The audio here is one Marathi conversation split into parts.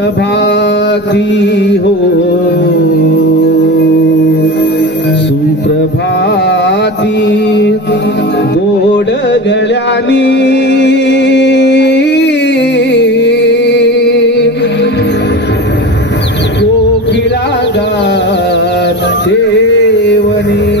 सुप्रभाती हो सुप्रभाती गोड गळ्यानी कोकिळा गात देवनी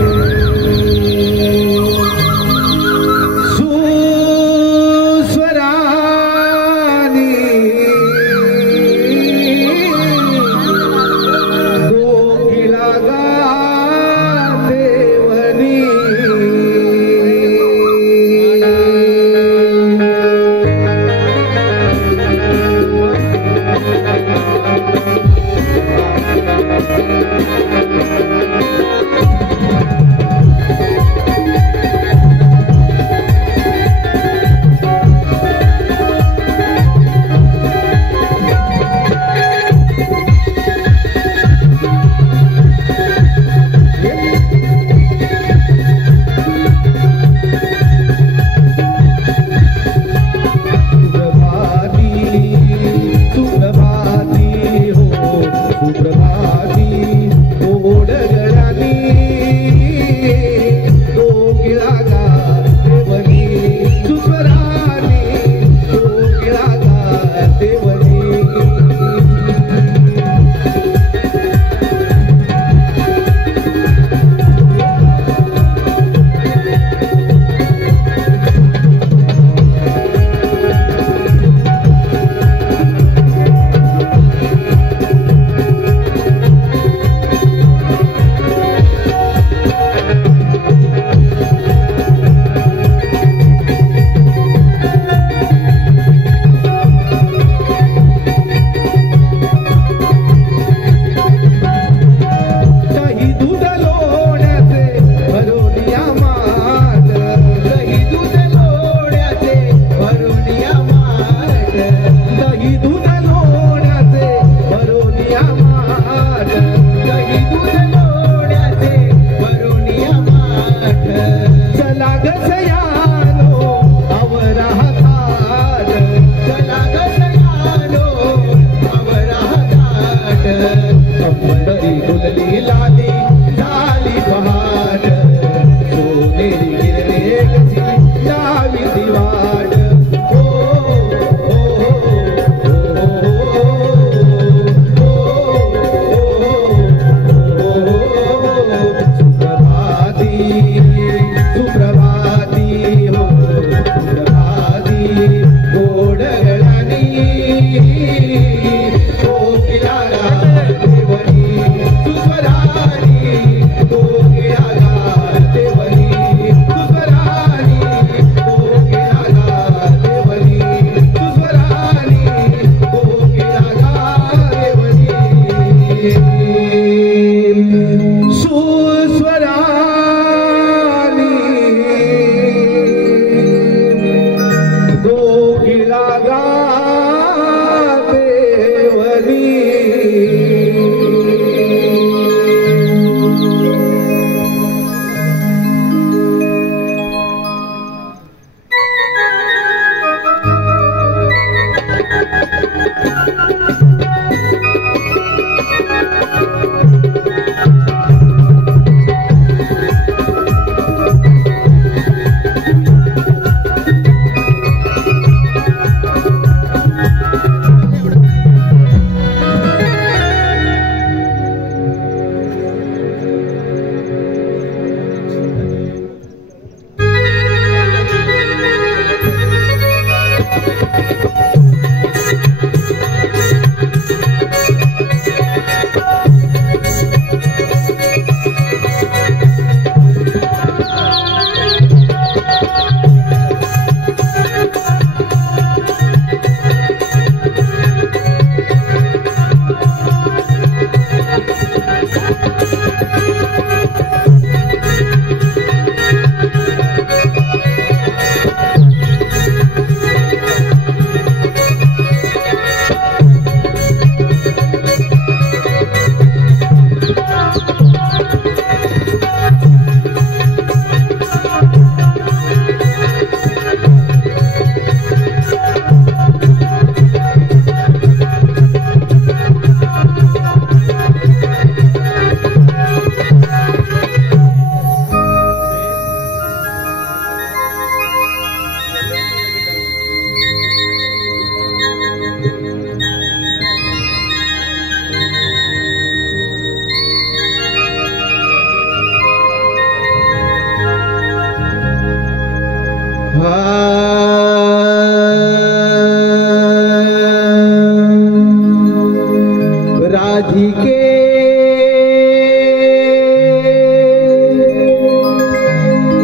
राधिके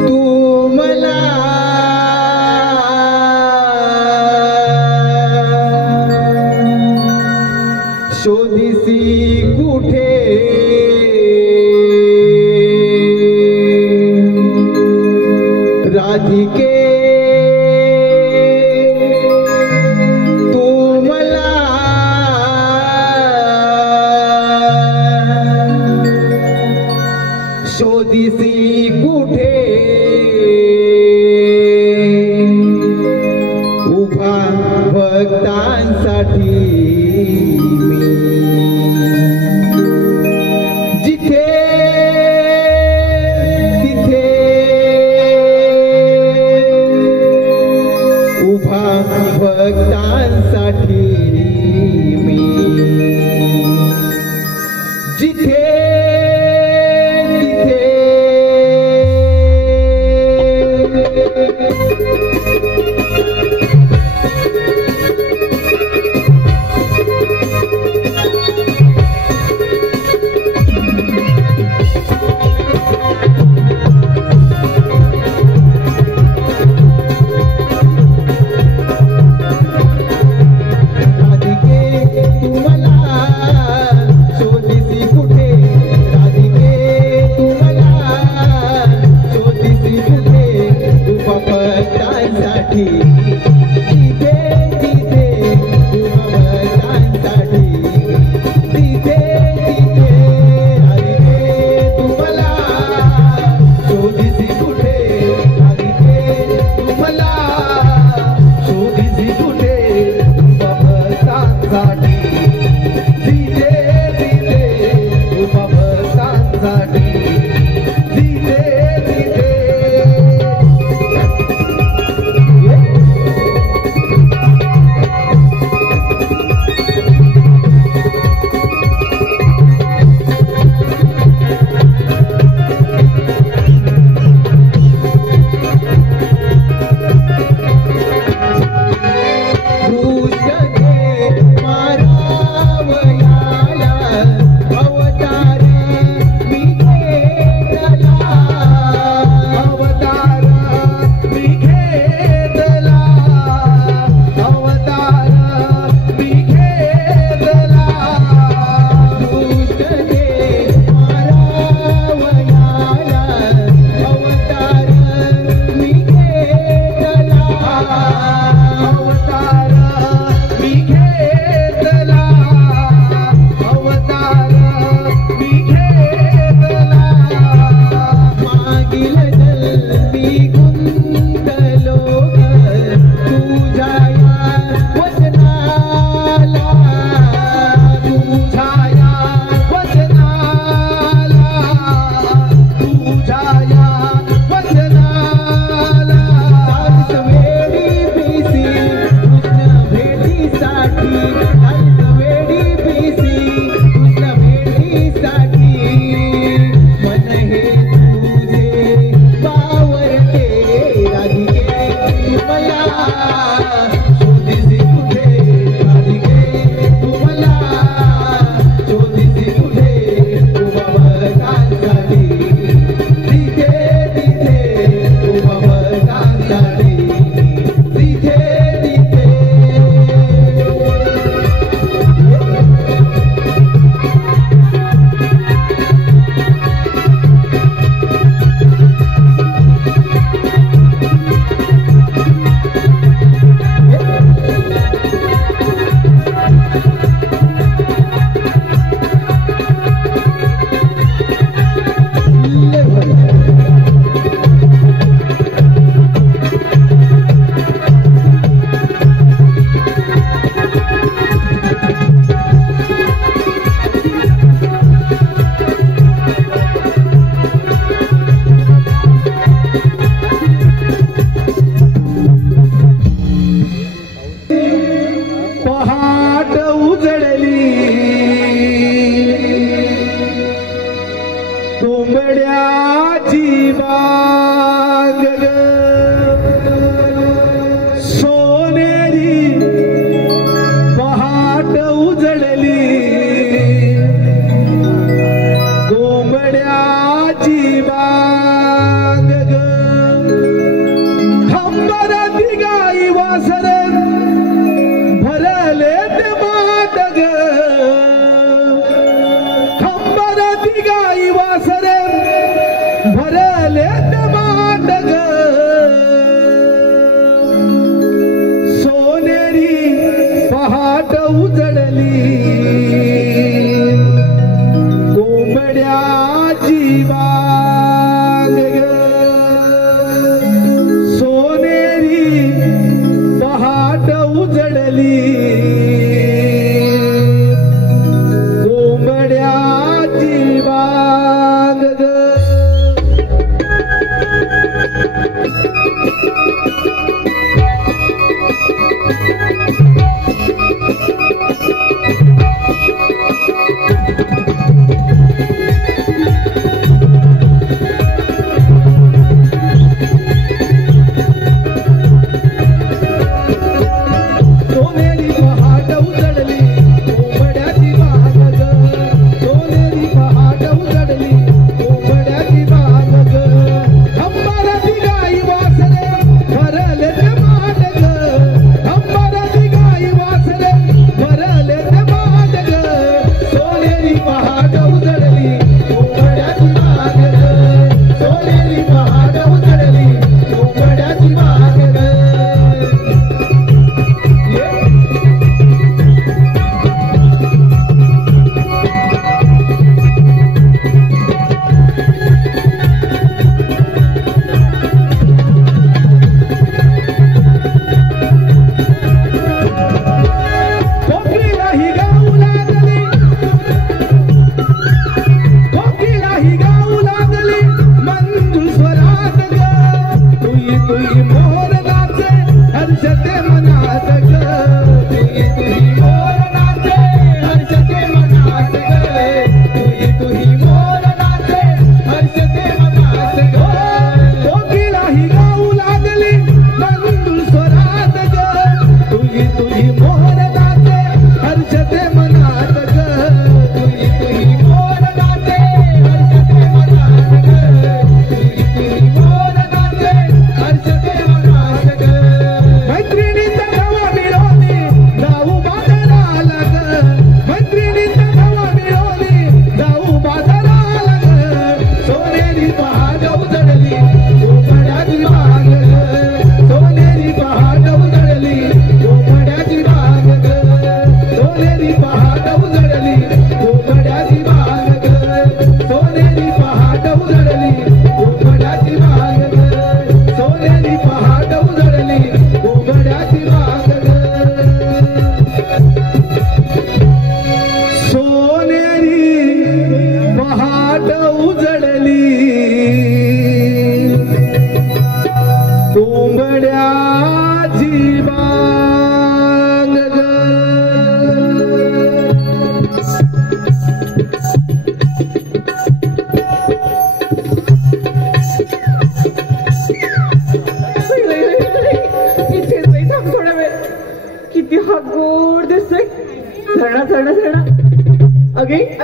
तू मला शोधिसी कुठे राधिके शोधिसी कुठे उभा भक्तांसाठी मी जिथे तिथे उभा भक्तांसाठी मी जिथे Yeah. दिगाई वासर भरले ते माटग खंबर दिगाई वासर भरले ते माटग सोनेरी पहाट उजडली कोंबड्याची बाग सोनेरी पहाट उजडली कोंबड्याची बाग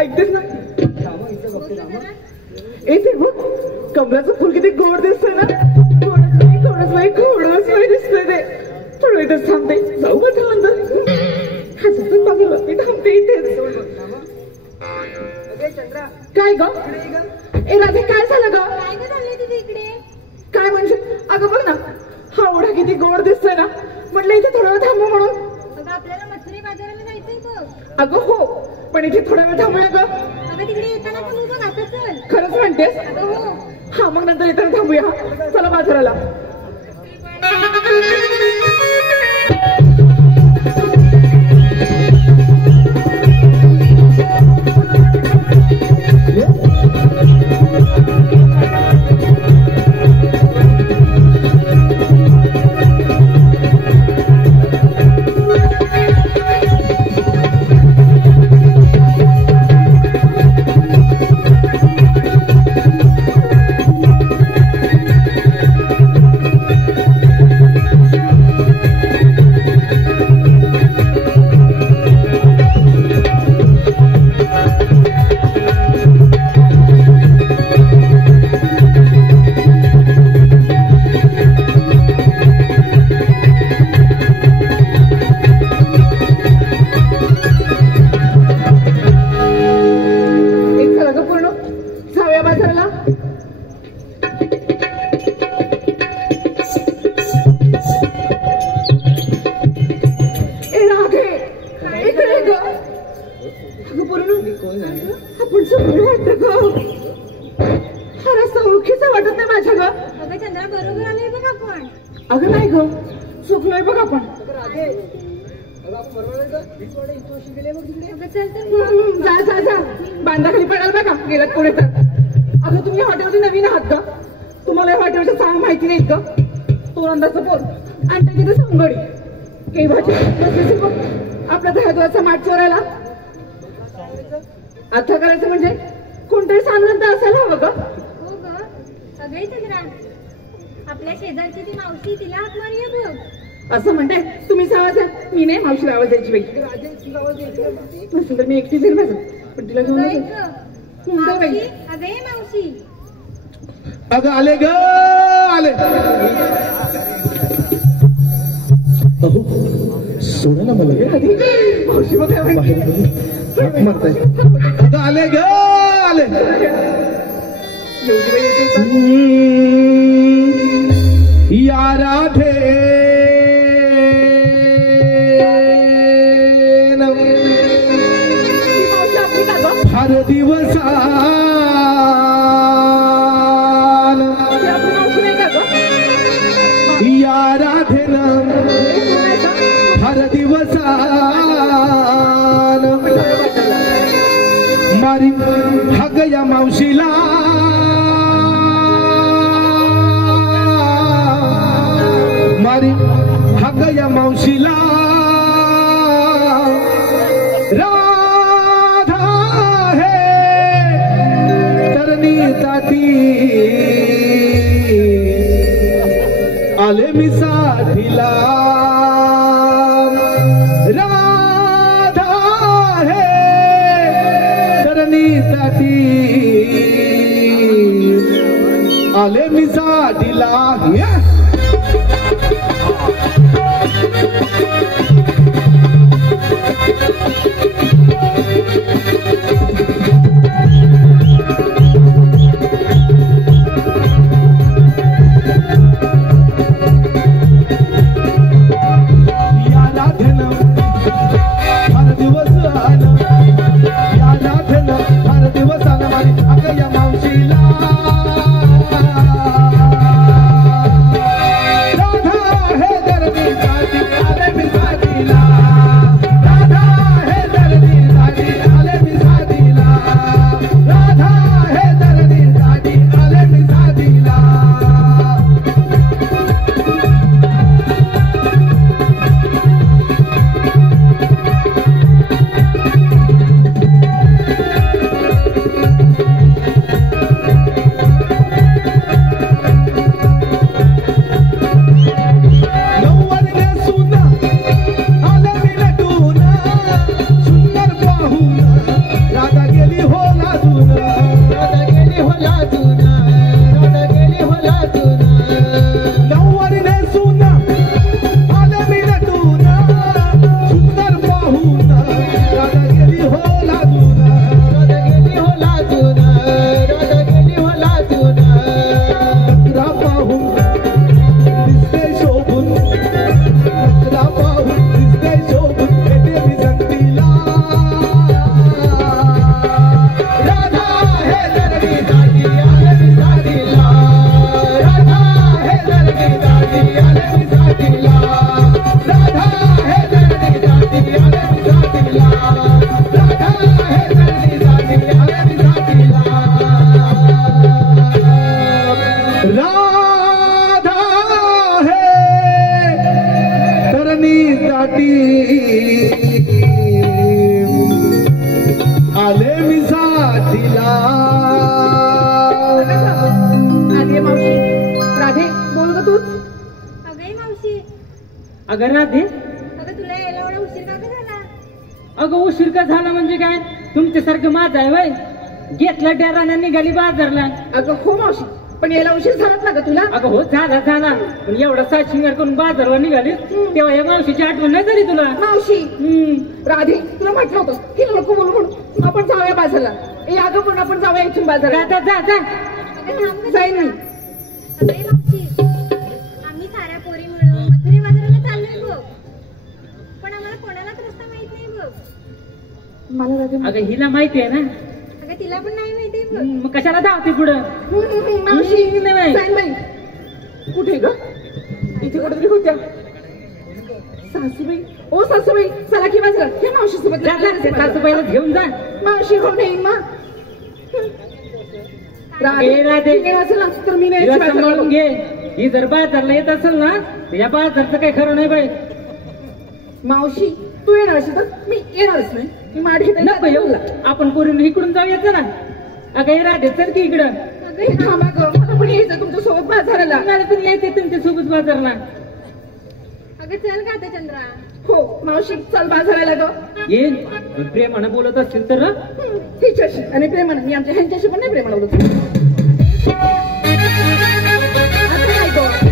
ऐकतेस ना येते बघ कमळाचं फुल किती गोड दिसतंय ना थोडंच दिसतंय ते थोडं इथेच थांबते जाऊ का थांबत हसतून बघा मी थांबते इथेच काय ग ए राधे काय झालं ग काय म्हणजे अगं बघ ना हा ओढा किती गोड दिसतोय ना म्हटलं इथे थोडा वेळ थांबू म्हणून आपल्याला मथुरे बाजाराला जायचंय बघ अगं हो पण इथे थोडा वेळ थांबूया ग अगं तिकडे येताना पण उभं राहतं चल खरंच म्हणतेस अगं हो हा मग नंतर येताना थांबूया चला बाजाराला चुकलोय बघ आपण. अगं चल तर मग. जा जा जा बांधाखाली पडाल बघा गेलात पुढे तर. अगं तुम्ही हॉटेलचे नवीन आहात का? तुम्हाला हॉटेलच्या सांग माहिती नाहीत का? तो अंदाजचं पोर आणि त्या तिथे सांगडी काही भाजी बसलीच बघ आपल्या दह्याचा माठ चोरायला. आता करायचं म्हणजे कोणतरी सांगून तर असायला हवं का? हो ग. अगं चंद्रा, आपल्या शेजारची ती मावशी, तिला हाक मारूया बघ. असं म्हणताय तुम्ही आवाज आहे. मी नाही मावशीला आवाज द्यायची बाई. नसेल तर मी एकटी जाईल माझं पण तिला घेऊन अगं नाही ऐक जाईल. गं. जा बाई. मावशी, अगं ये मावशी. अगं आले ग आले. अहो सोडा ना मला. आधी मावशी बघ काय बाहेर म्हणते. हाक मारताय. अगं आले ग आले. एवढी बाई येते का? या राधे ही मावशी आपली का गं? फार दिवसान ही आपली मावशी नाही का गं? या राधेन फार दिवसान मारी हग या मावशीला मारी हग या मावशीला राधा है तरणी ताटी आले मी साठीला राधा है तरणी ताटी आले मी साठीला. आले मी साथीला. आधी मावशी राधे बोल ग तूच. अगं ये मावशी. अगं राधे, अगं तुला यायला एवढा उशीर का गं झाला? अगं उशीर का झाला म्हणजे काय? तुमच्यासारखं माझं आहे वय. घेतला डेराने निघाली बाजारला. अगं हो मावशी पण यायला उशीर झालाच ना ग तुला. अगं हो झाला झाला पण एवढा सात शिंगार करून बाजारवर निघाली तेव्हा या मावशीची आठवण नाही झाली तुला? मावशी राधे तुला म्हटलं होतं की नको बोलू म्हणून आपण जाऊया बाजारला. ए अगं पण आपण जाऊया इथून बाजारला. जा जा जा. अगं थांब गं. जाईन मी. अगं ये मावशी, आम्ही साऱ्या पोरी मिळून मथुरे बाजाराला चाललोय बघ. पण आम्हाला कोणालाच रस्ता माहित नाही बघ. मला राधे अगं हिला माहिती आहे ना. अगं तिला पण नाही माहिती बघ. मग कशाला धावते पुढं? मावशी नाही. जाईन बाई. कुठे ग? इथे कुठेतरी होत्या. सासूबाई ओ सासूबाई चला की बाजरा हे मावशीसोबत जा जा त्या सासूबाईला घेऊन जा. मावशी हो नाही मा ए, राधे. असेल ना तर मी नाही तिला यायची सांभाळून बाजाराला. घे. ही जर बाजारला येत असेल ना तर या बाजारचं काही खरं नाही बाई. मावशी तू येणार असेल तर मी येणारच नाही मी माठ घेते नको येऊ आपण पोरीनं इकडून जाऊ येतं ना. अगं हे राधे चल की इकडं. अगं हे थांबा गं मला पण यायचं तुमच्या सोबत बाजाराला. मला पण यायचंय तुमच्या सोबत बाजारला. अगं चल का आता चंद्रा. हो मावशी चल बाजाराला गं. येईल प्रेमानं बोलत असतील तर हं? तिच्याशी आणि प्रेमानं मी आमच्या ह्यांच्याशी पण नाही प्रेमाला बोलत. असं नाही गं.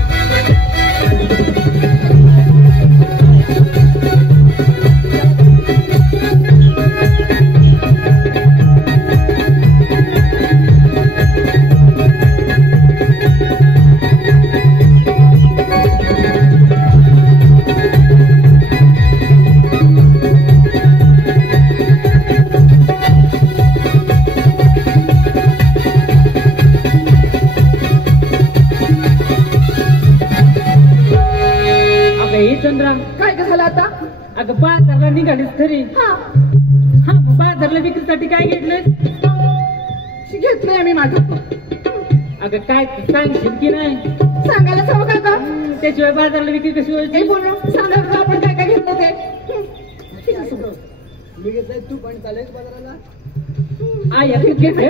चंद्रा काय गं झालं आता. अगं बाजारला निघालीस तरी हा हा बाजारला विक्रीसाठी काय घेतलंय. घेतलंय आम्ही माझं. अगं काय सांगशील की नाही. सांगायलाच हवं का गं. त्याशिवाय बाजारला विक्री कशी हे व्हायची. बोलणं सांगा बरं आपण काय काय घेतलं ते. मी घेतलाय तू पण चालेल बाजाराला. आई तू घेते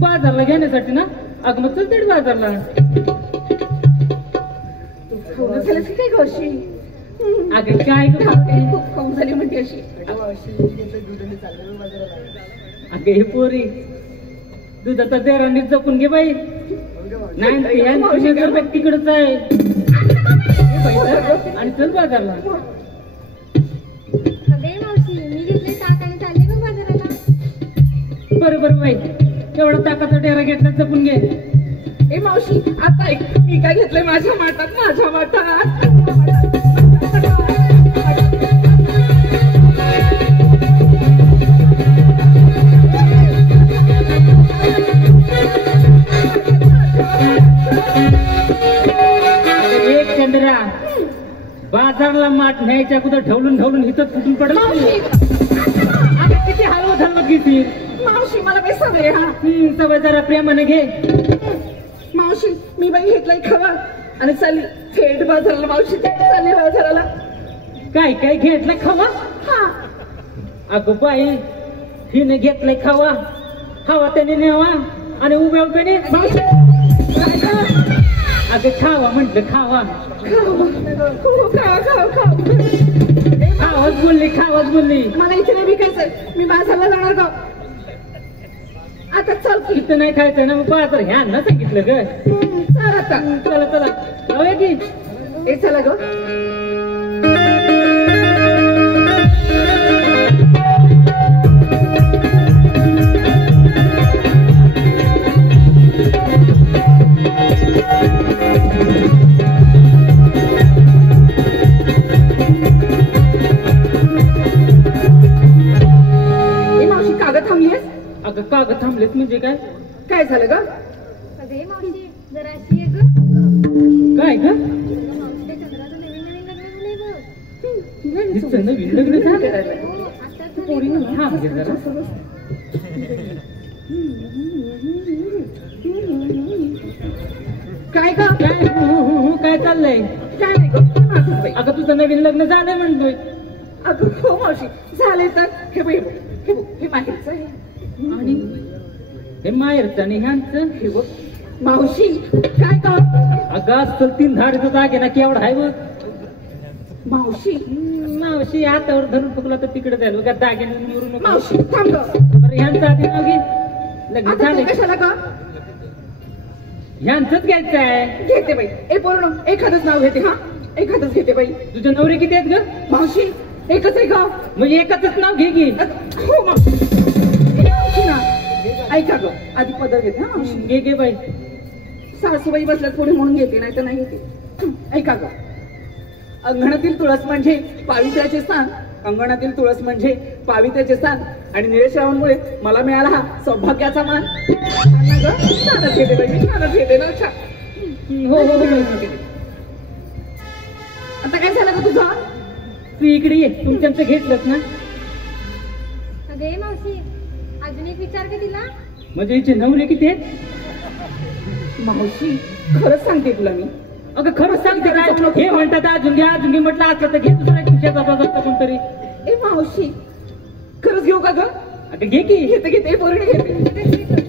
बाजारला घेण्यासाठी ना. अगं मग चल तरी बाजारला. खाऊन झालं की काय गं अशी. अगं काय गं खाते. खूप खाऊन झाली म्हणते अशी. अगं हे पोरी दुधाचा देरांनी जपून घे बाई. नाही यांची नजर बघ तिकडच आहे. हे बाई तर, आणि चल बाजारला. अगे मावशी मी घेतले ताक आणि चालले बघ बाजाराला. बरोबर बाई एवढा ताकाचा डेरा घेतला जपून घे. ए मावशी आता ऐक मी काय घेतलंय माझ्या माठात माझ्या माठात. एक चंद्रा बाजारला माठ न्यायच्या अगोदर ढवलून ढवलून इथं फुटून पडलं. अगं किती हलवत हलवत घेतील. मावशी मला काही सवय हा. सवय जरा प्रेमाने घे. मावशी मी बाई घेतलाय खवा आणि चालली थेट बाजाराला. मावशी थेट चालली बाजाराला. काय काय घेतलं खावा. हा अगं बाई हिने घेतलंय खावा. खावा त्याने न्यावा आणि उभ्या उभ्याने अगं खावा म्हटलं खावा. खावाच बोलली खावाच बोलली. मला इथे नाही विकायचंय मी बाजारला जाणार का. आता चल की. इथं नाही खायचं ना मग बाजार ह्यांना सांगितलं ग. चल आता. चला चला जाऊया की. ए चला ग. मावशी कागद थांबलीस. अगं कागद थांबलेत म्हणजे काय. काय झालं ग. अगे मावशी जरा अशी आहे ग. काय ग मावशी त्या चंद्राचं नवीन नवीन लग्न झालंय बघ. हिचं नवीन लग्न झालं. हो आताच पोरीनं थांब घे जरा. काय ग. काय काय चाललंय. काय नाही ग. माझंच बाई. अगं तुझं नवीन लग्न झालंय म्हणतोय. अगं हो मावशी झालंय तर हे बघ हे बघ हे माहितीच आहे. आणि हे माहेरचं आणि ह्यांचं हे बघ मावशी काय ग. अगं असं 3 धाडीचं दागे ना केवढा आहे बघ. मावशी मावशी हातावर धरून फुकला तर तिकडे जाईल बघा दागिने निवडू नको. मावशी थांब ग. बरं ह्यांचं आधी नाव घे. लग्न आता झाले तू कशाला ग. ह्यांचंच घ्यायचं आहे. घेते बाई. ए पूर्ण एखादंच नाव घेते. हा एखादंच घेते बाई. तुझे नवरे किती आहेत ग. मावशी एकच आहे ग. म्हणजे एकाच नाव घे की. हो मावशी. हे मावशी ना ऐका ग आधी पदर घेते. हा मावशी घे घे बाई. सासूबाई बसल्यात पुढे म्हणून घेते नाही तर नाही घेते. ऐका ग. अंगणातील तुळस म्हणजे पावित्र्याचे स्थान. अंगणातील तुळस म्हणजे पावित्र्याचे स्थान आणि निळेश्रावांमुळे मला मिळाला हा सौभाग्याचा मान. छान ना ग. छानच घेते बाई मी छानच घेते ना. छान हो हो हो. आता काय झालं ग तुझं. तू इकडे ये, तुमच्याचं घेतलंच ना. अगं ये मावशी, अजून एक विचार का तिला? म्हणजे हिचे नवरे किती आहेत? मावशी खरंच सांगते तुला मी. अगं खरंच सांगते काय? हे म्हणतात अजून घे म्हटलं असलं तर घे दुसऱ्या शेतात जाता कोणतरी. ए मावशी खरंच घेऊ का ग? अगं घे की. घेते पोरणी घेते.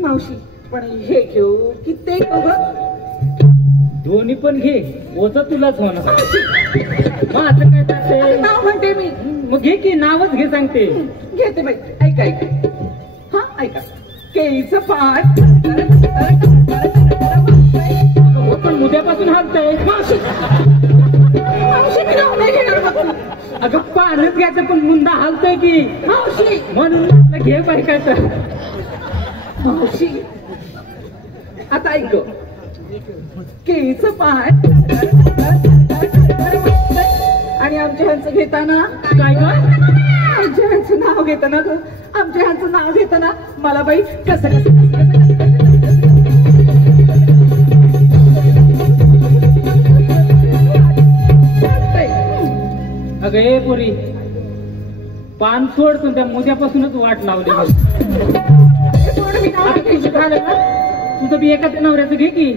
मावशी पण हे घेऊ की ते घेऊ ग? दोन्ही पण घे, ओझं तुलाच होणार. मग असं काय चालतंय? नाव म्हणते मी. मग घे की, नावच घे सांगते. घेते बाई. ऐका हा ऐका. केळीचं पाट पण उद्यापासून हालतंय. मावशी मी नाव नाही घेणार बघ. अगं पानच घ्यायचं पण मुंडा हालतोय की. मावशी म्हणून म्हटलं घे बाई काय तर. मावशी आता ऐक ग. केळीचं पाट आणि आमच्या ह्यांचं घेताना काय ग? आमच्या ह्यांचं नाव घेताना ग, आमच्या ह्यांचं नाव घेताना मला बाई कसं अगं ए पोरी, पान सोड पण त्या मुद्यापासूनच वाट लावली. झालं का? तुझं बी एका नवऱ्याचं घे की.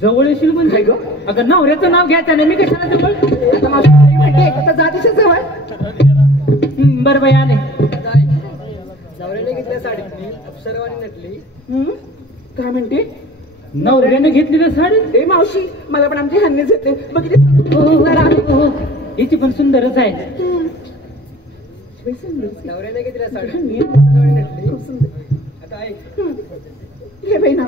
जवळ येशील म्हणजे ग? अगं नवऱ्याचं नाव घ्यायचं नाही, मी कशाला जवळ? म्हणते जातीच्या जवळ. बरं बाई आले. नवऱ्याने घेतल्या साडीतली अप्सरवाणी नटली. काय म्हणते? नवऱ्याने घेतलेली साडी? ए मावशी मला पण आमच्या ह्यांनीच येते बघितली. हिची पण सुंदरच आहे. नवऱ्याने घेतल्या साडी अप्सरवाणी नटली. आता ऐक, हे बाई नाव.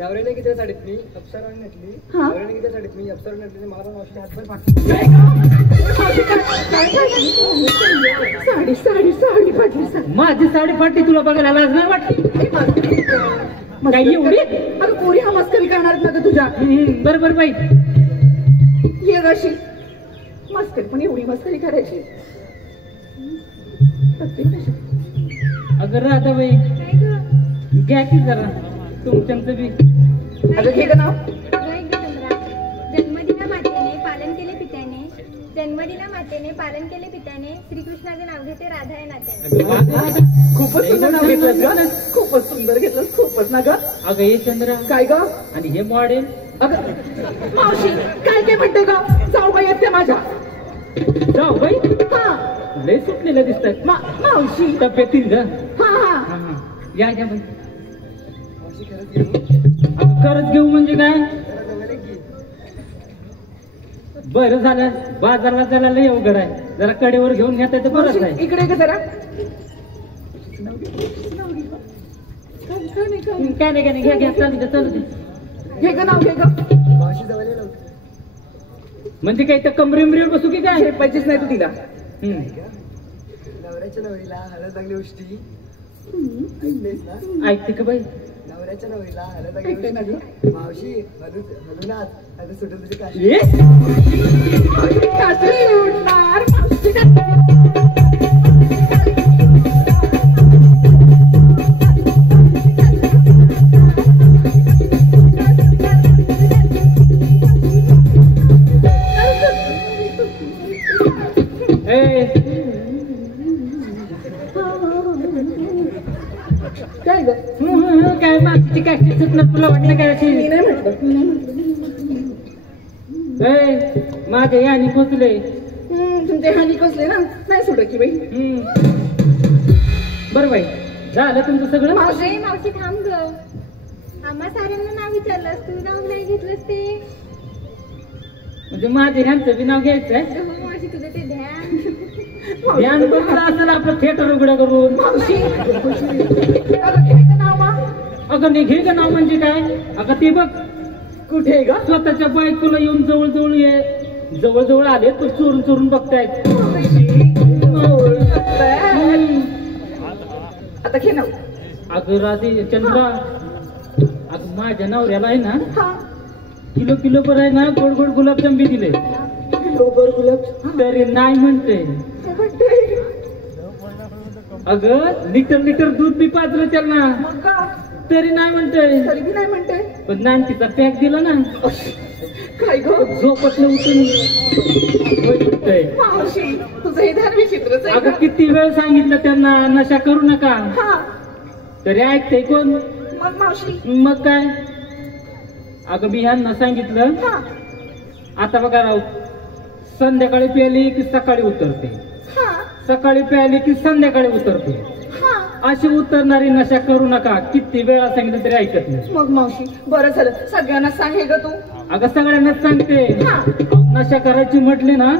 नवऱ्याने घेतल्या साडीतली अप्सरवाणी नटली. हा. नवऱ्याने घेतल्या साडीतली अप्सरवाणी नटली. मला पण मावशी हातभर पाठ. साडी साडी साडी फाटली साडी. माझी साडी फाटली, तुला बघायला लाज नाही वाटली? काय एवढी? अगं पोरी हा मस्करी करणार ना ग तुझ्या. बरोबर बाई. ये अशी मस्करी पण एवढी मस्करी करायची. अगं राधा बाई काय ग? घ्या की जरा तुमच्याचं बी. अगं घे ग नाव. अगं एक चंद्रा, जन्मदिना मातेने पालन केले पित्याने, जन्मदिना मातेने पालन केले पित्याने, श्रीकृष्णाचे नाव घेते राधा या नात्याने. खूपच सुंदर नाव घेतलं ग. खूपच सुंदर घेतलं. खूपच ना ग. अगं ये चंद्रा, काय ग? आणि हे मॉडेल. अगं मावशी काय काय म्हणते ग? जाऊ बाई येते माझ्या. जाऊ बाई, हा लय सुटलेलं दिसतात. मावशी तब्येतीन ग. हा हा या घ्या बाई. मावशी खरंच घेऊ. अगं खरंच घेऊ म्हणजे काय? जरा जवळ एक घे. बरं झालं, बाजारला जायला लय अवघड आहे. जरा कडेवर घेऊन घेता तर बरंच मावशी, आहे. इकडे ग जरा. काय नाही घ्या घ्या, चालू दे चालू दे. घे ग नाव घे ग. मावशी जवळ ये लवकर. म्हणजे काय तर कमरेमरीवर बसू की काय? झेपायचीच नाही तू तिला. नवऱ्याच्या नवरीला हळद लागली उष्टी. ऐकतेस ना? ऐकते का बाई? नवऱ्याच्या नवरीला हळद लागली ऐकते ना ग. उष्टी. मावशी हलू ना आता सुटेल तुझी काशी. ये काशी उडणार, मावशी काशी. काय ग? काय मागची काष्टी सुटणार तुला वाटलं काय अशी? मी नाही म्हटलं. माझ्या यानी पोचले. तुमचे हानी कसले ना नाही सुटत की बाई. बरं बाई, झालं तुमचं सगळं? अरे मावशी थांब ग. आम्हा साऱ्यांना नाव विचारलंस, तू नाव नाही घेतलंस ते. म्हणजे माझ्या ह्यांचं बी नाव घ्यायचं आहे. हो मावशी, तुझं ते ध्यान. ध्यान बसलं असेल आपलं थिएटर उघडं करून. मावशी अगं घे ग नाव मा. अगं नाही घे ग नाव म्हणजे काय? अगं ते बघ, कुठे ग? स्वतःच्या बायकोला येऊन जवळ जवळ जवळ जवळ आले तर चोरून चोरून बघतायत. आता घे नाव. अगं राधे चंद्रा, अगं माझ्या नवऱ्याला आहे ना हा किलो किलो पर आहे ना गोड गोड गुलाबजाम बी दिले, गोबर गुलाब. तरी नाही म्हणते. अगं लिटर लिटर दूध बी पाजलं त्यांना, मग का? तरी नाही म्हणते. तरी बी नाही म्हणते. पण नानटीचा पॅक दिला ना काय ग झोपतलं उठून होय. मावशी तुझं हे ध्यान विचित्रच आहे अगं का? किती वेळ सांगितलं त्यांना नशा करू नका हा तरी ऐकते कोण मग मावशी मग काय अगं मी ह्यांना सांगितलं हा आता बघा राव संध्याकाळी प्याली की सकाळी उतरते हा सकाळी प्याली की संध्याकाळी उतरते हा अशी उतरणारी नशा करू नका किती वेळा सांगितलं तरी ऐकत नाही मग मावशी बरं झालं सगळ्यांना सांग हे ग तू अगं सगळ्यांनाच सांगते हा. नशा करायची म्हटली ना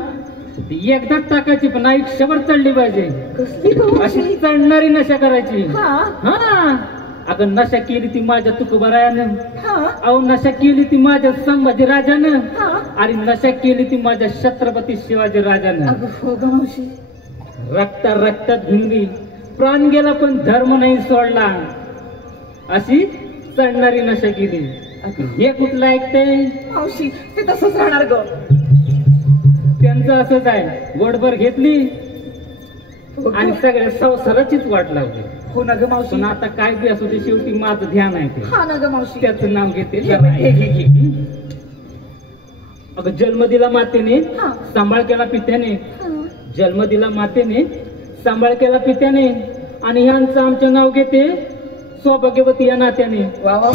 ती एकदा टाकायची पण आयुष्यभर चढली पाहिजे कसली ग अशी मावशी चढणारी नशा करायची हा हा अगं नशा केली ती माझ्या तुकोबारायानं हा अहो नशा केली ती माझ्या संभाजी राजानं हा आणि नशा केली ती माझ्या छत्रपती शिवाजी राजानं अगं हो ग मावशी रक्ता रक्तात भिंगली प्राण गेला पण धर्म नाही सोडला अशी चढणारी नशा केली हे कुठलं ऐकते मावशी ते तसंच राहणार ग त्यांचं असंच आहे गोडभर घेतली आणि सगळ्या संसाराचीच वाट लावली हो ना ग मावशी पण आता काय बी असू दे शेवटी माझं ध्यान आहे ते हा ना ग मावशी त्याचं नाव घेते घे, घे, घे, अगं जन्म दिला मातेने हा. सांभाळ केला पित्याने हा. जन्म दिला मातेने सांभाळ केला पित्याने आणि ह्यांचं आमचं नाव घेते सौभाग्यवती या नात्याने वा वा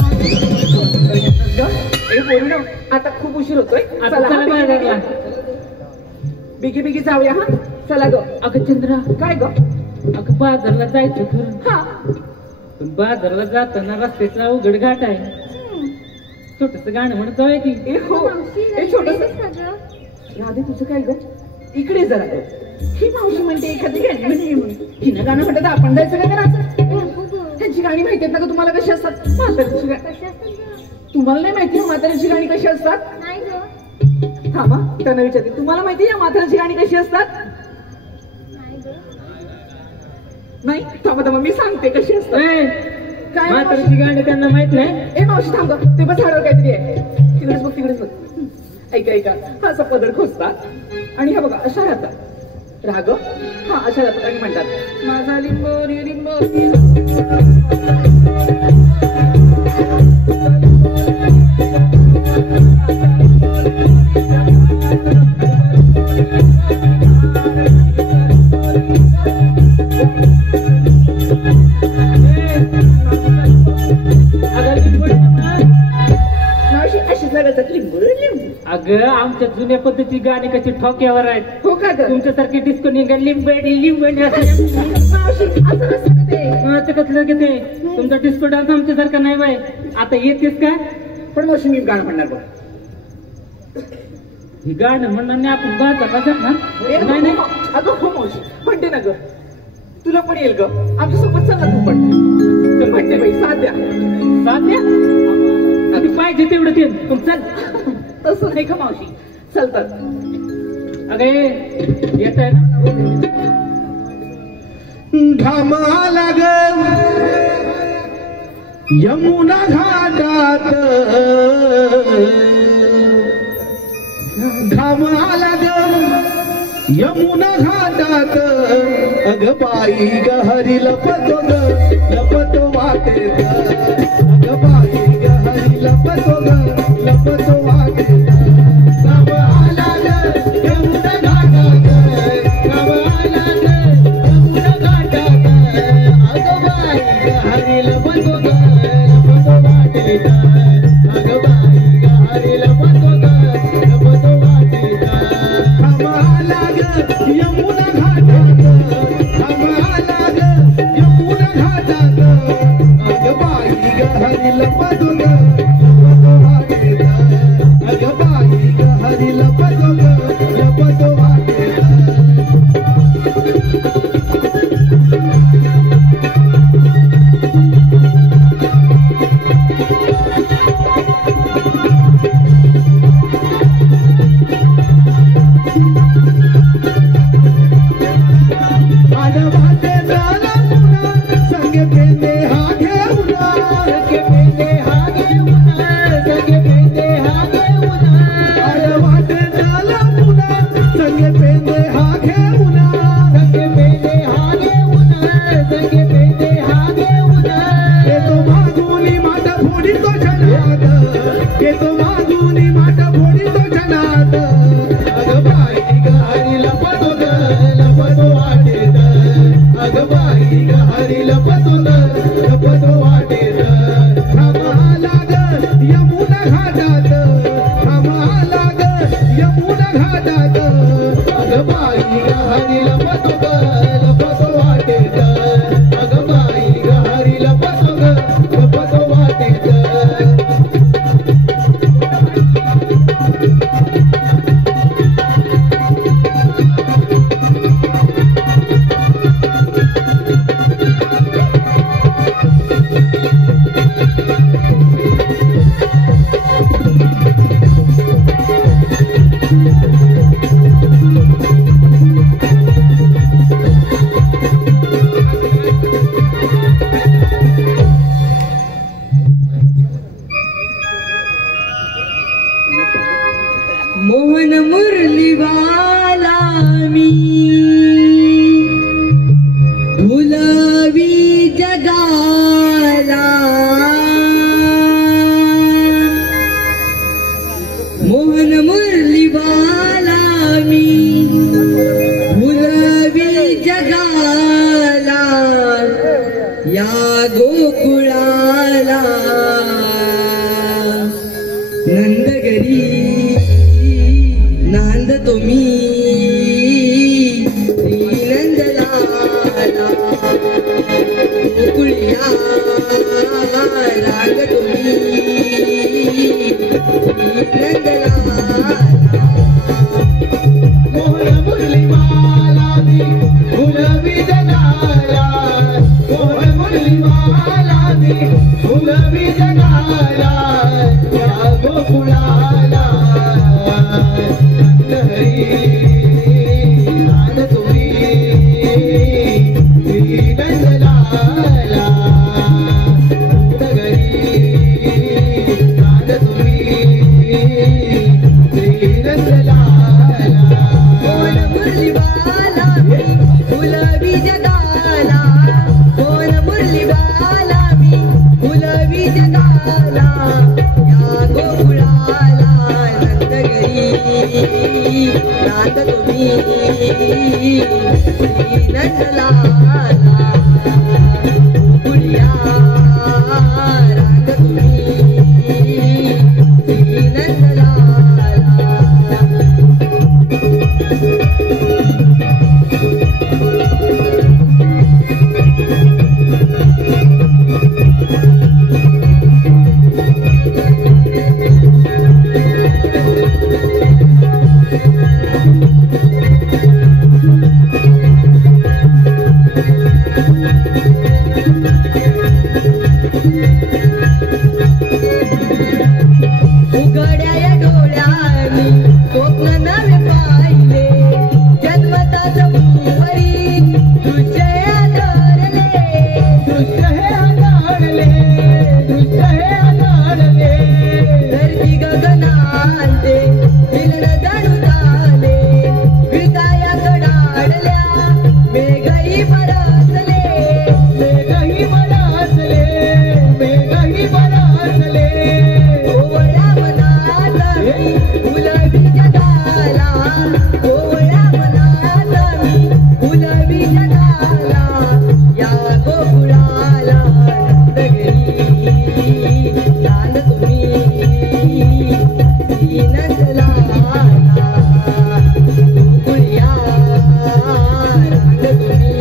ए बोलू ना आता खूप उशीर होतोय आता चला, चला हा, बाहेर बिगी बिगी जाऊया हा चला ग अगं चंद्रा काय ग अगं बाजारला जायचं खरं हा पण बाजारला जाताना रस्त्याचा अवघड घाट आहे छोटस गाणं म्हणत जाऊया की ए हो मावशी ए छोटस सगळं राधे तुझं काय ग इकडे जरा ग ही मावशी म्हणते एखादी गाणी म्हणजे म्हणून हिनं गाणं म्हणतात आपण जायचं का असं त्यांची गाणी माहिती आहेत ना ग तुम्हाला कशी असतात म्हाताऱ्याची गाणी कशा असतात गं? तुम्हाला नाही माहिती म्हाताऱ्याची गाणी कशी असतात नाही ग थांबा त्यांना विचारते तुम्हाला माहिती या म्हाताऱ्याची गाणी कशी असतात नाही ग नाही थांबा थांबा मी सांगते कशी असतात ए, काय म्हातारीची गाणी त्यांना माहित नाही ए मावशी थांब ग ते बस झाडावर काहीतरी आहे तिकडेच बघ तिकडेच बघ ऐका ऐका हा असा पदर खोचतात आणि हा बघा अशा राहतात राग हा अशा राहतात आणि म्हणतात माझा लिंबोरी लिंबोरी मावशी अशी जगातात लिंबू लिंबू अगं आमच्या जुन्या पद्धतीची गाणी कशी ठोक्यावर आहेत हो का ग तुमच्यासारखी डिस्को निघा लिंबडी लिंबडी असं मावशी असं नसतं का ते कसलं घेते तुमचा डिस्को डान्स आमच्यासारखा नाही बाय आता येतेस का पण मावशी मी गाणं म्हणणार बघ ही गाणं म्हणणार नाही आपण बाजारला जाणार नाही नाही अगं हो मावशी म्हणते ना ग तुला पण येईल ग आमच्यासोबत चल ना तू पण चल म्हणते बाई साध्या साध्या आधी पाहिजे तेवढं ते पण चल तसं नाही का मावशी चलतात अगं येत आहे ना घाम आला ग यमुना घाटात घाम आला ग यमुना घाटात अग बाई ग हरी लपतो ग लपतो वाटेत अग बाई ग हरी लपतो ग लपतो वाटेत घाम आला ग यमुना घाटात घाम आला ग यमुना घाटात अग बाई ग हरी लपतो ग लपतो वाटेत अग बाई ग हरी लपतो ग लपतो वाटेत घाम आला ग यमुना घाटात घाम आला ग यमुना घाटात अग बाई ग हरी लपतो ग लपतो वाटेत अग बाई ग हरी लपतो ग लपतो वाटेत बाजूनी माठ फोडीतो जनात अग बाई ग हरी लपतो वाटेत अग बाई ग हरी लपतो वाटेत थांबाला ग यमुना घाटात थांबाला ग यमुना घाटात अग बाई ग हरी लपतो वाटेत अग बाई ग हरी लपतो वाटेत मोहन मुरली वाला मी भुलवी जगाला मोहन मुरली वाला मी भुलवी जगाला या गोकुळाला नंदगरी नांद तुम्ही श्रीनंदलाला गोकुळिया राग तुम्ही श्रीनंदलाला मोहन मुरली वाला मी भुलवी जगाला मोहन मुरली वाला मी भुलवी जगाला या गोकुळाला नाद तुम्ही श्रीनंदलाला नगरी नाद तुम्ही श्रीनंदलाला कोण मुरलीवाला मी भुलवी जगाला कोण मुरलीवाला मी भुलवी जगाला या गोकुळाला नंदगरी नाद तुम्ही श्रीनंदलाला गोकुळिया राग तुम्ही श्रीनंदलाला उघड्या डोळ्यांनी स्वप्न नवे पाहिले जन्मताच भुवरी दृश्य हे आदळले धरती गगनांते विलण जणू झाले विटाया कडाडल्या मेघही बरसले ओवळ्या मनात मी भुलवी जगाला ओवळ्या मनात मी भुलवी जगाला या गोकुळाला नंदगरी नांद तुम्ही श्रीनंदलाला गोकुळिया राग तुम्ही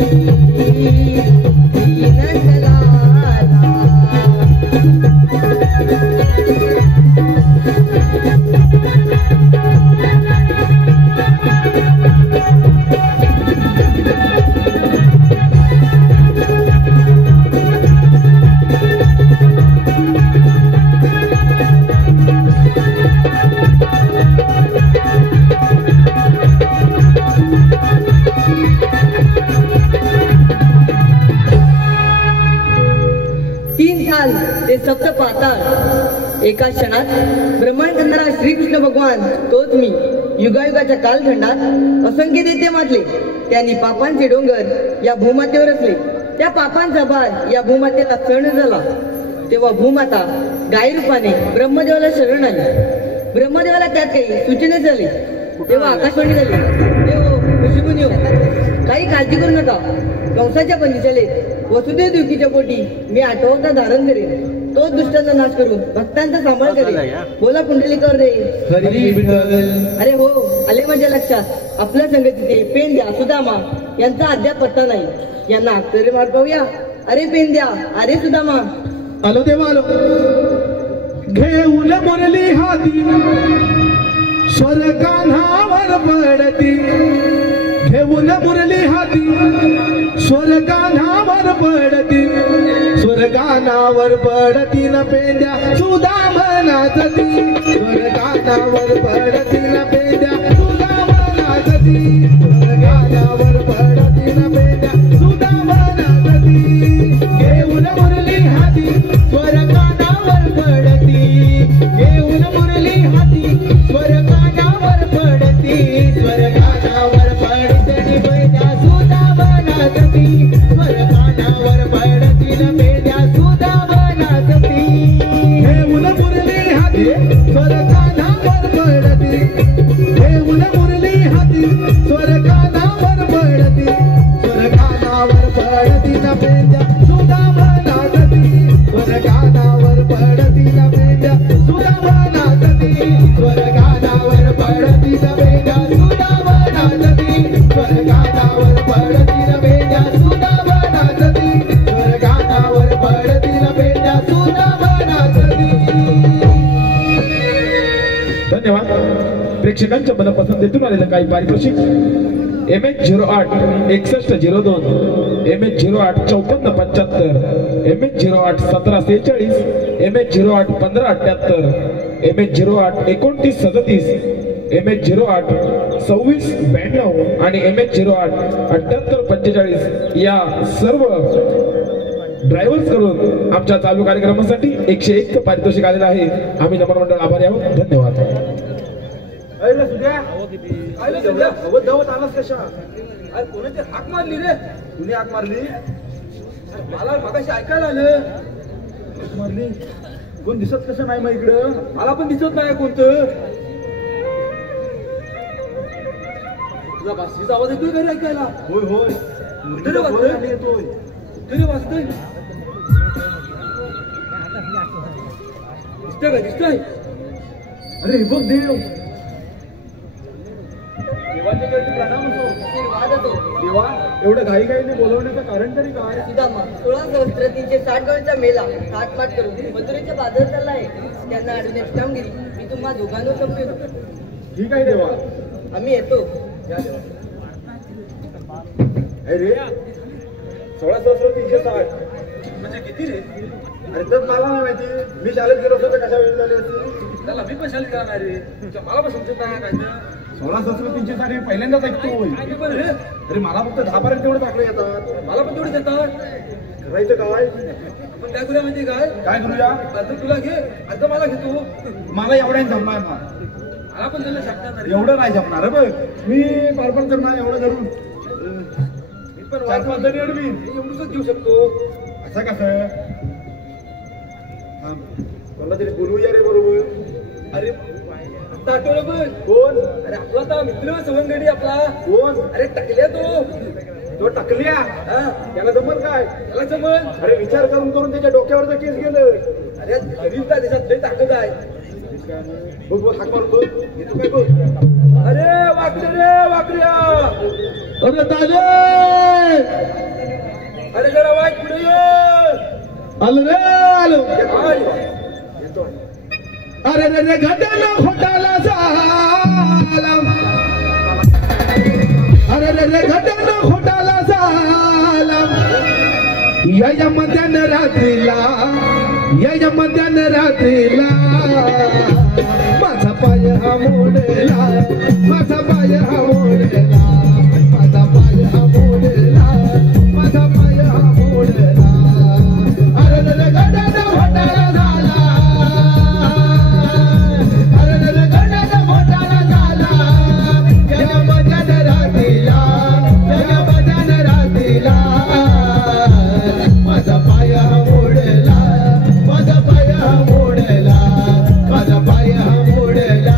श्रीनंदलाला ते सप्त पाताळ एका क्षणात ब्रह्मांड करणारा श्रीकृष्ण भगवान तोच मी युगायुगाच्या कालखंडात असंख्य देते मातले त्यांनी पापांचे डोंगर या भूमातेवर असले त्या पापांचा भार या भूमातेला सहन झाला तेव्हा भूमाता गायी रूपाने ब्रह्मदेवाला शरण आली ब्रह्मदेवाला त्यात काही सूचना झाली तेव्हा आकाशवाणी झाली देव ऋषीमुनी हो, काही काळजी करू नका. कंसाच्या पंचलेत वसुदेव देवकीच्या पोटी मी आठवता धारण करेन. तोच दुष्टांचा नाश करून भक्तांचा सांभाळ करेन. बोला पुंडलिकावर दे. अरे हो, आले माझ्या लक्षात. आपल्या संगतीचे पेंद्या सुदामा यांचा अद्याप पत्ता नाही. यांना तरी मार पाहूया. अरे पेंद्या, अरे सुदामा. आलो देवा आलो. घेऊन मुरली हाती स्वर्गानावर पडती. घेऊन मुरली हाती स्वर्गानावर पडती. स्वर्गानावर पडती न पेंद्या सुदामा नाचती. स्वर्गानावर पडती न पेंद्या सुदामा नाचती. स्वर्गानावर पडती न पेंद्या सुदामा नाचती. घेऊन मुरली हाती स्वर्गानावर पडती. घेऊन मुरली हाती स्वर्गानावर पडती. स्वर्गानावर पडती पेंद्या सुदामा नाचती. स्वर्गानावर पडती न पेंद्या सुदामा नाचती. घेऊन मुरली हाती स्वर्गानावर पडती. घेऊन मुरली हाती स्वर्गानावर पडती. स्वर्गानावर पडती न पेंद्या सुदामा नाचती. स्वर्गानावर पडती न पेंद्या सुदामा नाचती. स्वर्गानावर पडती न पेंद्या सुदामा नाचती. स्वर्गानावर पडती न पेंद्या सुदामा नाचती. स्वर्गानावर पडती न पेंद्या सुदामा नाचती. धन्यवाद. प्रेक्षकांच्या मनपसंतीतून आलेलं काही पारितोषिक MH08 6102, MH08 5475, MH08 1746, MH08 1578, MH08 2937, MH08 2692 आणि MH08 7845 या सर्व ड्रायव्हर्स करून आमच्या चालू कार्यक्रमासाठी 101 पारितोषिक आलेलं आहे. आम्ही नमन मंडळ आभारी आहोत. धन्यवाद. धावत आलास कशा? अरे कोणाची हाक मारली रे? कुणी हाक मारली? मला मगाशी ऐकायला आलं. मारली कोण दिसत कसं नाही मग इकडं? मला पण दिसत नाही कोणतं. तुझा बासरीचा आवाज येतोय घरी ऐकायला? होय होय. कुठे वाजतोय? येतोय कुठे वाजतोय? दिसतंय का? दिसतंय? अरे बघ देव. देवा एवढं घाई घाईने बोलवण्याचं कारण तरी काय? सुदामा 16,360 गावचा मेला थाटमाट करून मथुरेच्या बाजार चाललाय. त्यांना अडवण्याची कामगिरी मी तुम्हा दोघांवर सोपवतो. ठीक आहे देवा, आम्ही येतो. अरे 16,360 म्हणजे किती रे? अरे तर मला नाही माहिती. मी शाळेत गेलो असतो तर कशा वेळ झाली असती? त्याला मी पण शाळेत जाणार रे. मला पण समजत नाही काय. 16,360 पहिल्यांदाच ऐकतोय. अरे मला फक्त 10 पर्यंत तेवढं दाखले येतात. मला पण तेवढेच येतात. करायचं काय? आपण काय करूया माहिती काय? काय करूया? अर्ध तुला घे, अर्ध मला घेतो. मला एवढ्या जमणार ना. मला पण त्याला शकणार एवढं नाही जमणार. बघ मी पारपण करणार एवढं धरून. मी पण वाचवा तरी अडवी एवढंच देऊ शकतो. असं कसं? मला तरी बोलूया रे बरोबर. अरे आठवलं बघ. कोण? अरे आपला तर मित्र सवंगडी आपला. कोण? अरे टाकल्या तो टाकल्या. त्याला जमल काय? त्याला जमल. अरे विचार करून करून त्याच्या डोक्यावरचा केस गेलं. अरे गरीब का त्याच्यात लय ताकद आहे. बघ बघ हाक मारतो. येतो काय बघ. अरे वाकड्या रे वाकड्या. अरे दादा, अरे जरा वाईट पुढे ये. आलो रे आलो. येतो. अरे रे रे घटाला खोटाला झाला. अरे रे रे घटाला खोटाला झाला. या मध्यान रात्रीला, या मध्यान रात्रीला माझा पाय हा मोडला. माझा पाय हा मोडला. माझा पाय हा मोडला. माझा पाय हा मोडला. अरे रे रे घटाला खोटाला झाला. माझा पाय हा मोडला. माझा पाय हा मोडला. माझा पाय हा मोडला.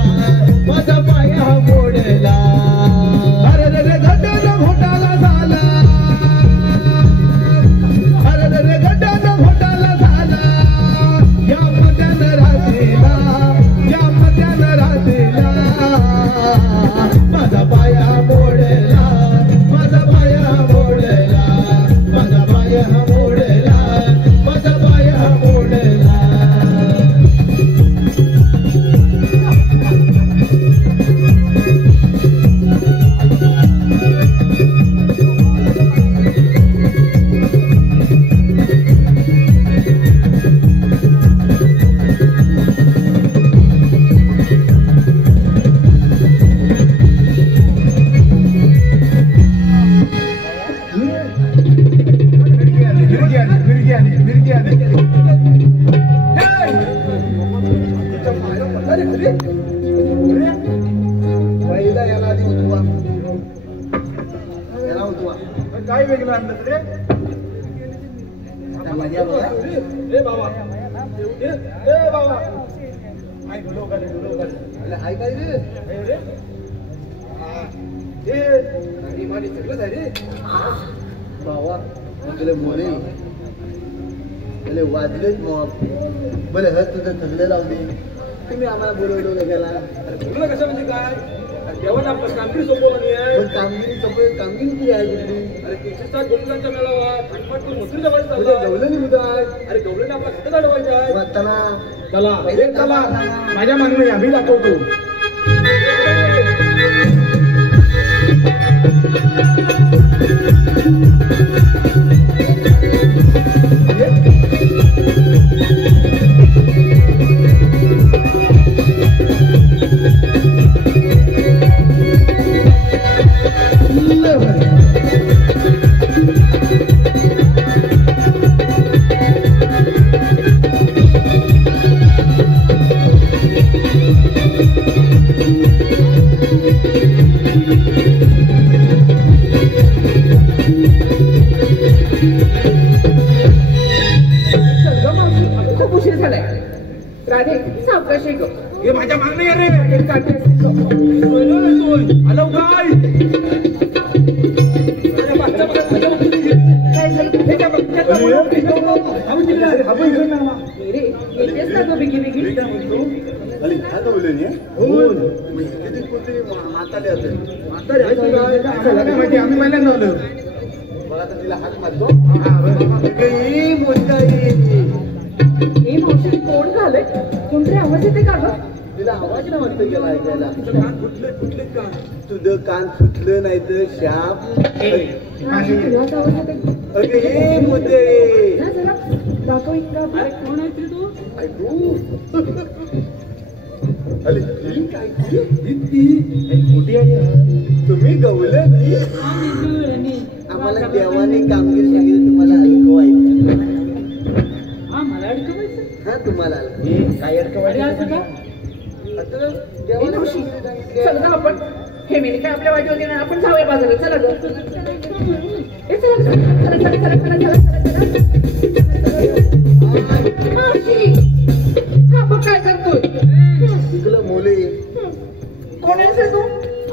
माझा पाया मोडला, माझा पाया मोडला, माझा पाया मोडला, माझा पाया मोडला. पहिला याला आधी उठवा, याला उठवा. काय वेगळं आणलं रे? आता मजा बघा. ए बाबा, ए बाबा, हाय गुलो कर, गुलो कर. अरे हाय काय रे? ए रे, हा, ए गाडी मारी सगळं झाली बाबा. तुला मोरे तुला वाजलेच मग बरं हस तुझं थगलं लावले. तुम्ही आम्हाला बोलवलं गेला. बोललं कसं म्हणजे काय? देवाला आपलं कामगिरी सोपवलं नाही आहे. कामगिरी सोपव, कामगिरी किती आहे कुठली? अरे 307 गोलकांचा मेळावा थाटमाट करून मथुरीच्या बाहेर चालला. गवलं नाही मुदा. अरे गवल्याने आपला खटं अडवायचा आहे. वाचताना चला पहिले चला. माझ्या मागणी आम्ही दाखवतो. खूप उशीर झालाय. राधे सावकाशी ग. हे माझ्या मागणी आहे रे. आलो काय येतेच ना ग बिगी बिगी. म्हातारे आम्ही पहिल्यांदा आलो. मला तर तिला हात मारतो. हे मावशी कोण घालय? कोणतरी आवाज येते का ग? तिला आवाज नाही वाटतं गेला ऐकायला. कान फुटले फुटले कान. तुझं कान फुटलं नाही तर शाप. तुलाच आवाज येते. अरे हे मोदे जा जरा दाखव इंगा. अरे कोण आहे तू? ऐकू. अरे ही काय ती मोठी आहे. तुम्ही गवले नाही. आम्हाला देवाने कामगिरी सांगितली तुम्हाला ऐकवायचं. हा मला अडकवायचं. हा तुम्हाला काय अरे असं का? हे मावशी चल ग आपण. हे मेली काय आपल्या वाटी होती ना. आपण जाऊया बाजारात. चला ग. ए चला चला चला चला चला चला चला चला. मावशी हा बघ काय करतोय. तिकडं मोले. कोण आहेस तू?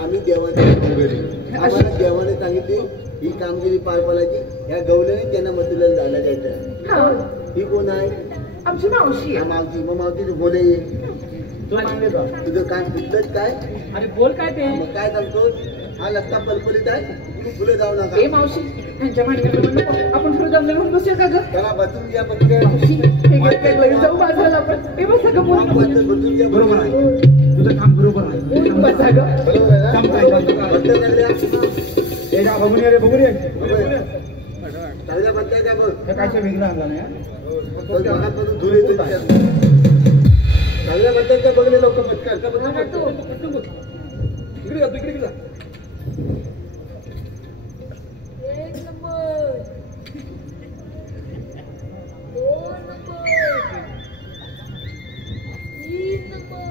आम्ही देवाने कामगिरी. आम्हाला देवाने सांगितली ही कामगिरी पार पाडायची. या गवल्याने त्यांना मथुरेला जायला जायचं. हा ही कोण आहे? आमची मावशी आहे. मावशी. मग मावशी बोले तुझं कान फुटलंच काय? अरे बोल काय ते? मग काय सांगतो? हा लत्ता पलपलीत आहे. तू फुले जाऊ नका. ए मावशी त्यांच्या मांडीवर आपण थोडं जमले म्हणून बसूया का ग? त्याला बसून घ्या पटकन. मावशी हे काय लगेच जाऊ बाजाराला आपण. ए बसा ग बोल. बसून घ्या. बरोबर आहे. तुझं काम बरोबर आहे. बसा ग. बरोबर आहे ना? बद्दल लागल्या. हे जा बघून ये रे, बघून ये. चांगल्या बद्दल काय बघ. हे काय वेगळं आणलं नाही. बघ मनातून धूर येतो तिच्यात. चांगल्या बद्दल काय बघले लोक पटकन. इकडे जा, इकडे जा. एक नंबर, दोन नंबर, तीन नंबर,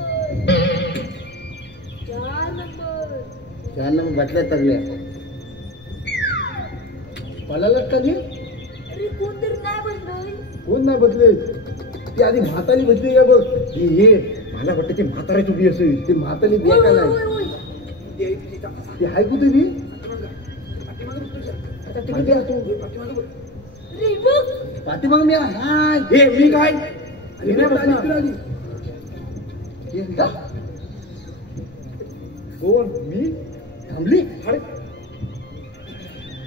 चार नंबर. चार नंबर बाटल्या चांगल्या. पळालात का नाही? अरे कोणतरी नाही बसलोय. कोण नाही बसले? ती आधी म्हातारी बसली का बघ. हे मला वाटतं ते म्हाताऱ्याची उभी असेल. ते म्हातारी होय, बेकार होय, आहे. होय, होय. ते हाय कुठे ती? आता तिकडे जा तू. अरे बघ. पाठीमाग मी हाय. हे मी काय? हे नाही बसणार. हे का? कोण मी थांबली अरे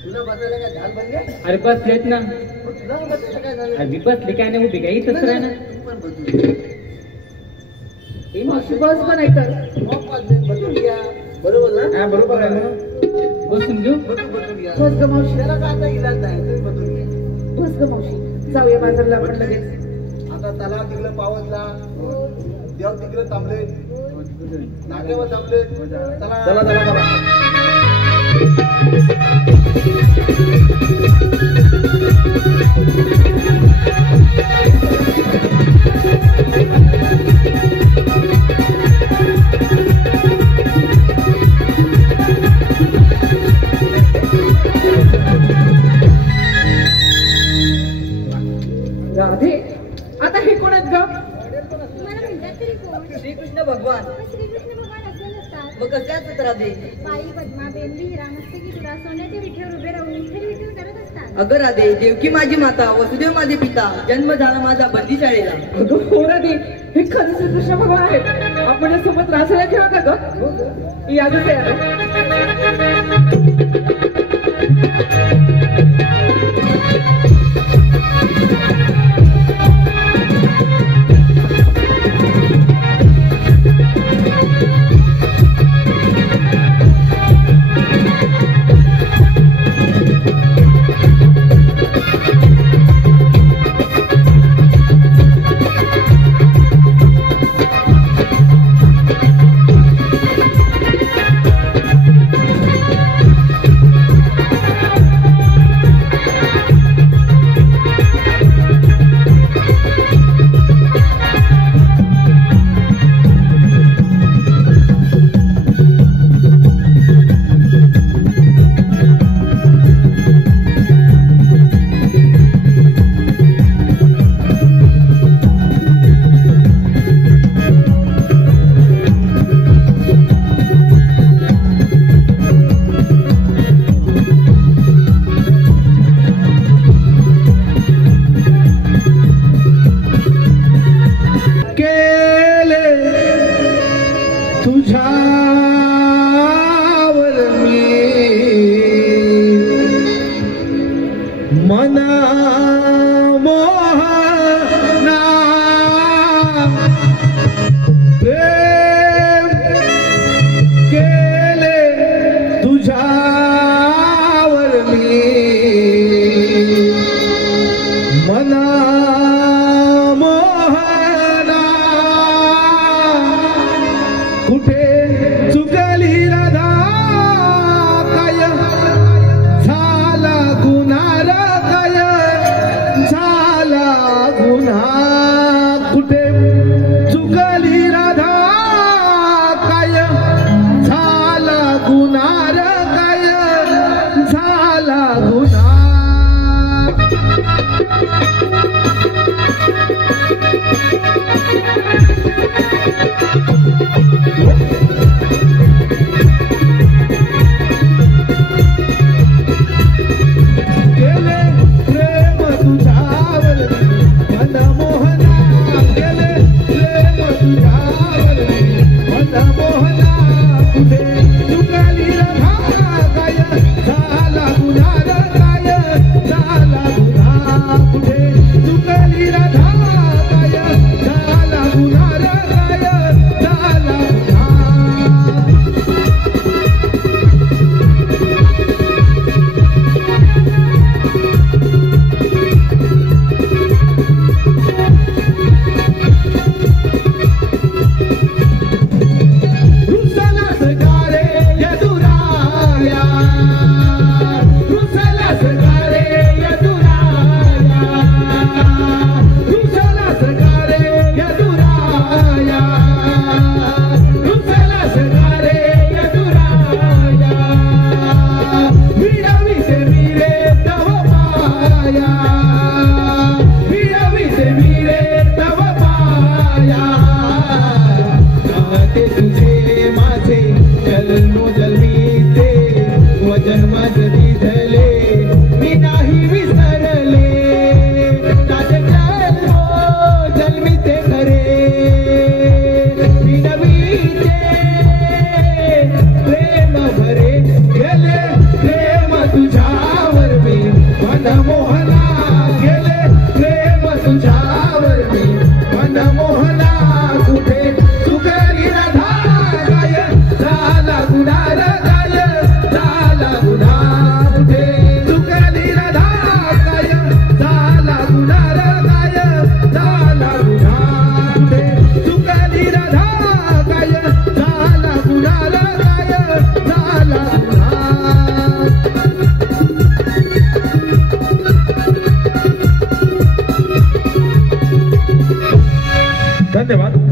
तुला बसायला काय झाल बनले अरे बसलेत ना तुला बसायला काय झालं अरे मी बसले काय नाही उभी काय इथंच राह ना तू पण बसून ए मावशी बस पण आहे तर बसून घ्या बरोबर ना हा बरोबर आहे ना बसून घेऊ बसून घ्या बस ग मावशी त्याला काय आता इलाज नाही तुम्ही बसून घ्या बस ग मावशी जाऊया बाजारला आपण लगेच आता त्याला तिकडे पावसला देव तिकडे थांबले नाक्यावर थांबले चला चला चला चला राधे आता हे कोण आहेत ग तुम्हाला म्हणतात तरी कोण श्रीकृष्ण भगवान पण श्रीकृष्ण भगवान असले नसतात मग कसल्याच राधे बाई पद्माबेन विहिरा मस्तकी तुला सोन्याच्या विठेवर उभे राहून विठ्ठल विठ्ठल करत असतात अगं राधे देवकी माझी माता वसुदेव माझे पिता जन्म झाला माझा बंदी शाळेला अगं हो राधे हे खरं श्रीकृष्ण भगवान आहेत आपण या सोबत रासायला खेळत ग यादच आहे धन्यवाद.